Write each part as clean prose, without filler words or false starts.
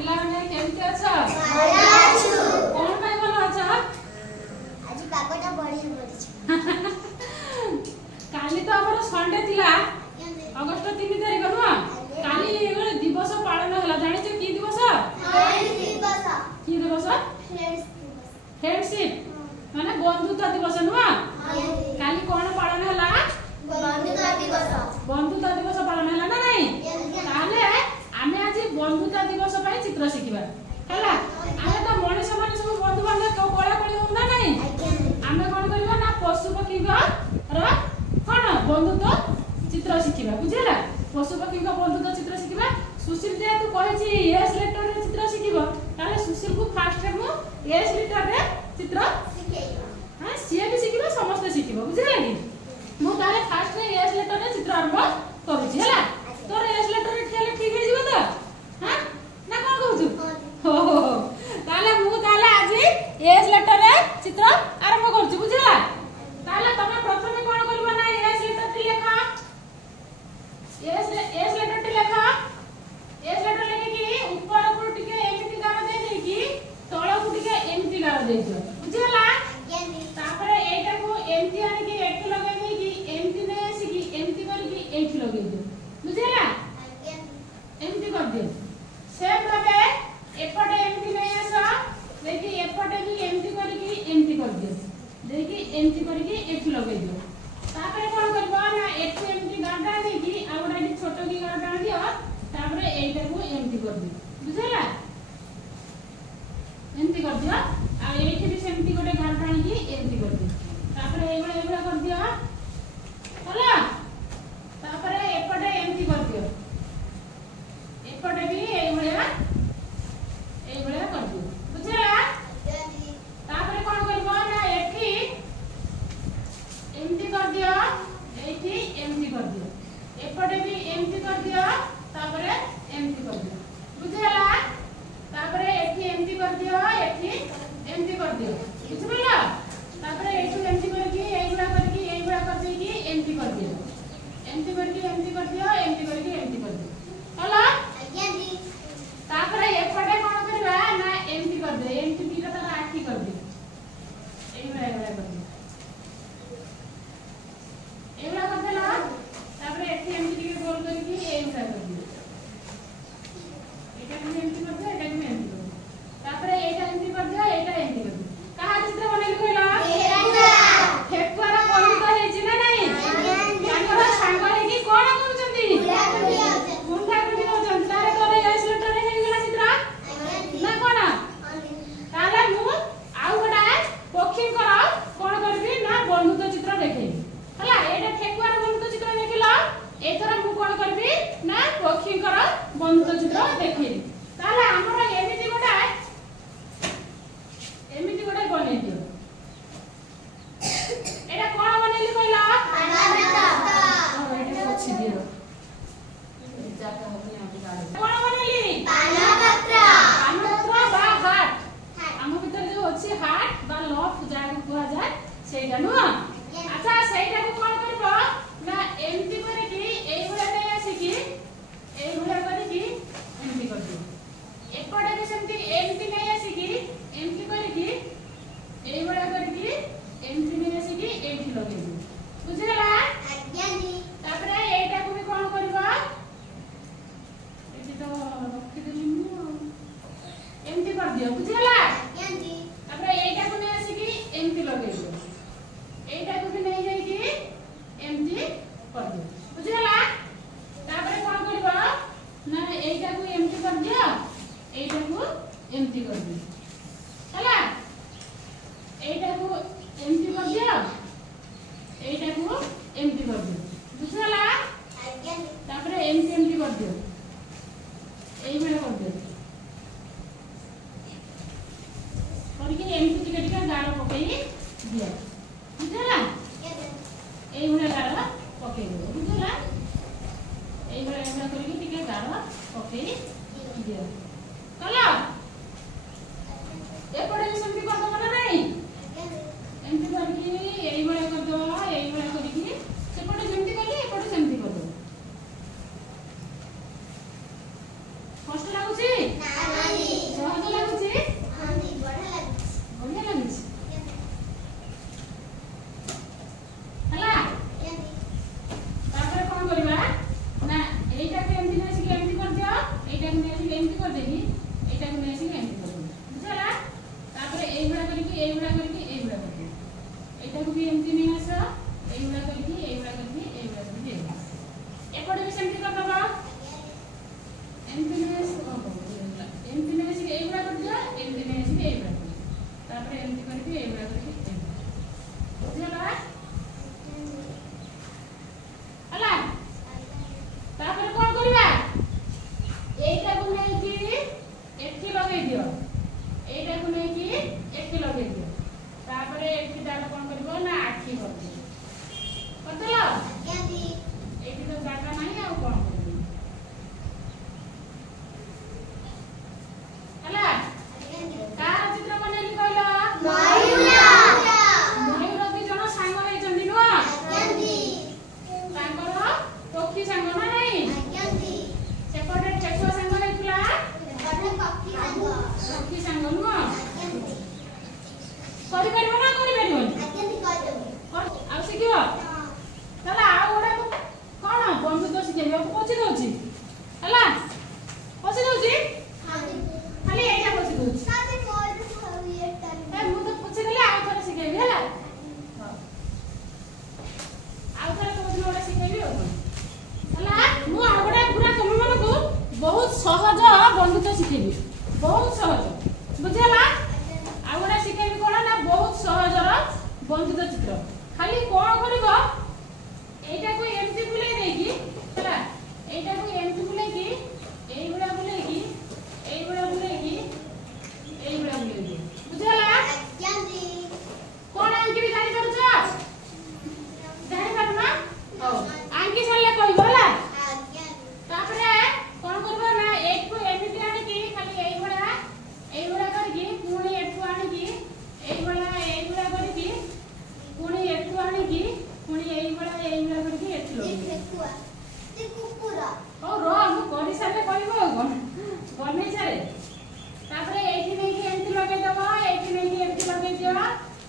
ପିଲାମାନେ କେମିତି ଅଛ? ଭଲ ଅଛୁ। କଣ ପାଇଁ ଭଲ ଅଛ? ଆଜି ପାଗଟା ବଢିଆ କରିଛି। କାଲି ତ ଆମର ସଣ୍ଡେ ଥିଲା, ଅଗଷ୍ଟ 3 ତାରିଖ ନୁହଁ? କାଲି ଗୋଟେ ଦିବସ ପାଳନ ହେଲା, ଜାଣିଛ କି ଦିବସ? କି ଦିବସ? फ्रेंडशिप माने बंधुत्व दिवस नुआ। काली कोन पालन हला? बंधुत्व दिवस पालन हला ना नहीं? ताले आमे आज बंधुत्व दिवस पय चित्र शिखिबा हला। आमे त मनुष्य माने सब बंधु बांधव को कोला कोली हो ना नहीं? आमे कोन करबा ना पशु पक्षी रो कोन बंधुत्व चित्र शिखिबा, बुझिला? पशु पक्षी को बंधुत्व चित्र शिखिबा। सुशील जे तू कहछि यस लेटर रे चित्र शिखिबो, ताले सुशील को फास्ट रे मु यस लेटर रे चित्र शिखेइबो। हां सिए भी शिखिबो, समस्त शिखिबो, बुझिला कि? मु ताले फास्ट रे यस लेटर रे चित्र आरंभ करूछि हला। तोर यस लेटर रे ठेले ठीक हे जिवो त? हां ना कोन कहू? हो ताले मु ताले आज यस लेटर रे चित्र आरंभ करूछि, बुझिला? ताले तमे प्रथमे कोन करबा ना यस लेटर टी लेखा। यस लेटर टी लेखा। यस लेटर लेके कि ऊपर को टिके एमिति गार दे दे कि तळ को टिके एमिति गार दे दियो, बुझिला? तापरे एटा को एमिति आनी कि एठी लगे दे कि एमिति ने आसी कि एमिति कर कि एठी लगे दियो, बुझिला? एमिति कर दियो। सेम भाबे एपटे एमिति नै आसा देखि एपटे भी एमिति कर कि एमिति कर दियो, देखि एमिति कर कि एठी लगे दियो। तापरे कोन करबो ना एठी एमिति गाडा दे कि आ गोटा एठी छोटो की गाडा दियो, तापरे एटा को एमिति कर दियो, बुझिला? एमिति कर दियो। आ एठी भी सेमिति गोटे गाडा आनी कि एमिति कर दियो। तापरे एबड़ा कर दियो होला। तापरे एपटे एमिति कर दियो, एपटे भी एबड़ा कर दियो, बुझिला? तापरे कोन करबो ना एठी एमिति कर दियो, एठी एमिति कर दियो, एपटे भी एमिति कर दियो, तापरे एमिति कर दियो, बुझिला? तापरे एठी एमिति कर दियो, एठी एमिति कर दियो, बुझिला? तापरे एठी एमिति करके एइबड़ा कर दे कि एमिति कर दियो, एमिति करके एमिति कर दियो, एमिति करके एमिति कर दियो होला। तापरे एपटे कोन करबा ना एमिति कर दे, एमिति की त आठी कर दियो, एइबड़ा कर दियो, एइबड़ा कर देला। तापरे एठी एमिति के गोल करके एइबड़ा कर दियो, एटा भी एमिति कर दियो, एटा भी एमिति कर दियो। तापरे एटा एमिति कर दियो, एटा एमिति कर दियो। कहा चित्र बनेली कहला? ठेकुआर बंधुत्व हेछि ना नहीं? ताकर सांग हेकि कोन करूचंती? गुंठा गुंठी होचंती। तारे तोरे यस लेटर रे हेइ गेला चित्र ना कोन? ताले मु आउ गोटा पक्षी कर कोन करबी ना बंधुत्व चित्र देखेबी हला। एटा ठेकुआर बंधुत्व चित्र देखिला, एथरा मु कोन करबी ना पक्षी कर बंधुत्व चित्र देखेबी। ताले हमरा एमिति गोटा बने दियो। एटा कोन बनेली कहला? पानापत्र। एटा पछी दियो, जाका होनी आटी गाड़ी कोन बनेली? पानापत्र। पानापत्र बा हार्ट, हम भीतर जो अछि हार्ट बा लव जाका कुआ जाय सेटा नु। अच्छा सेटा को कोन करबो ना एमिति करे कि एई भला नै आसी कि एई भला करे कि एमिति कर दियो। एपटे भी सेमति एमिति नै आसी कि एमिति करे कि एई भला करे कि एमिति नै आसी कि एठी लगे दियो, बुझिला? तापरे एटा को भी कोन करबा एठी तो रखि देली मु एमिति कर दियो, बुझिला? तापरे एटा को नै आसी कि एमिति लगे दियो, एटा को भी नै जाई कि एमिति कर दियो, बुझिला? तापरे कोन करबा ना एटा को एमिति कर दियो, एटा को एमिति कर दियो हला। एटा को एमिति कर दियो, एटा को एमिति कर दियो, बुझिला? तापरे एमिति कर दियो, एई बेले कर दियो करके एमिति टिके टिके गार पकई दियो, बुझिला? एई बेले गार पकई दियो, बुझिला? एई बेले करके टिके गार पकई दियो कला। एपटे भी सेमति कर दो ना नहीं? एमति करके एई बेले कर दो, एई बेले करके सेपटे जेमति करले एपटे सेमति कर दो। कष्ट लागुची? এইগুলা करके এইগুলা करके एटाକୁ भी एमती नहीं आस এইগুলা करके এইগুলা करके এইগুলা करके एपटे भी सेमती कर दबा एमती नहीं आस एमती नहीं आस এইগুলা कर दिया एमती नहीं आस এইগুला तापर एमती करके এইগুলা करके बुझला अला तापर कोन करिबा एटाକୁ नै कि एठी लगे दियो एटाକୁ नै कि एठी लगे दियो तापर एठी दाल कोन करबो ना आखी करबो कतला आज्ञादी एठी तो जागा नाही आ कोन करबो अला कार चित्र बनेली कहला मयूर दी जण सांग हे जंदी नो आज्ञादी तांकर पक्षी सांग ना नाही आज्ञादी सेपटे ठेकुआ सांग हेतुला बडे पक्षी संग पक्षी सांग नो आज्ञादी करि परिबो ना करि परिबो आज्ञादी कहतो आ सिकिबो ताला आ ओडा कोन बंधुत्व सिखेबो पछि दउची हला पछि दउची खाली एटा पछि दउची साथे मोर ये टाइम ए मु तो पछि देले आ थोड़ा सिखेबी हला आ थोड़ा तो ओडा सिखेबी हो हला मु आ ओडा पूरा तुम मन को बहुत सहज बंधुत्व सिखेबी बहुत सहज बुझला आ ओडा सिखेबी कोन ना बहुत सहजर बंधुत्व चित्र खाली कोन करबो एटा को एमती बुलाई देगी हला एटा को एमती बुलाई की एइबुला बुलाई की एइबुला बुलाई की एइबुला बुलाई की बुझला आज्ञादी कोन आंकी भी जानि करू छ जानि करू ना हो आंकी सरले कहबो हला आज्ञादी तापरे कोन करबो ना एक को एमती आनी की खाली एइबुला करकी पुणी एठु आनी की एइबुला करकी पुणी एठु आनी की पुणी एइबुला करकी एठु ये ठेकुआ ये कुकुरा ओ रो मु करि सारे कहबो गनै सारे तापरे एठी नै कि एमती लगे दबो एठी नै कि एमती लगे दियो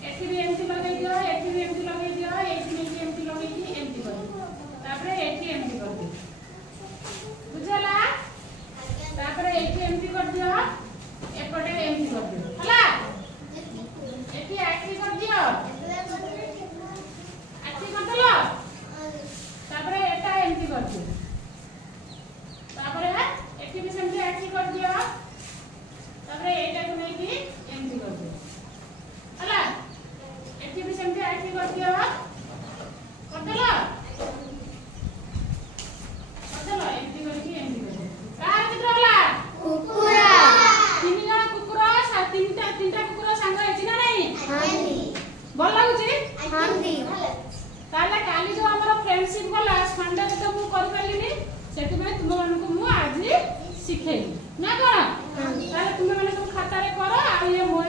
एठी भी एमती लगे दियो एठी भी एमती लगे दियो एठी नै कि एमती लगे कि एमती कर तापरे एठी एमती कर दियो बुझला तापरे एठी एमती कर दियो एपटे एमती कर दियो हला एठी आठी कर दियो आठी कर दलो तापरे एटा एमती कर दियो तापरे एठी भी सेमती आठी कर दियो तापरे एटा को नै कि एमती कर दियो हला एठी भी सेमती आठी कर दियो कर दलो एमती करके एमती कर दियो कार चित्र हला कुकुरा तीन जण कुकुर तीनटा कुकुर सांग हेछि ना नै आज्ञादी भल लागुची आज्ञादी ताले काली जो हमर फ्रेंडशिप गला संडे तो मु कर पालिनी सेटु में तुम मन को मु आज सिखेली ना कोन ताले तुम मन सब खाता रे करो आ ये मोर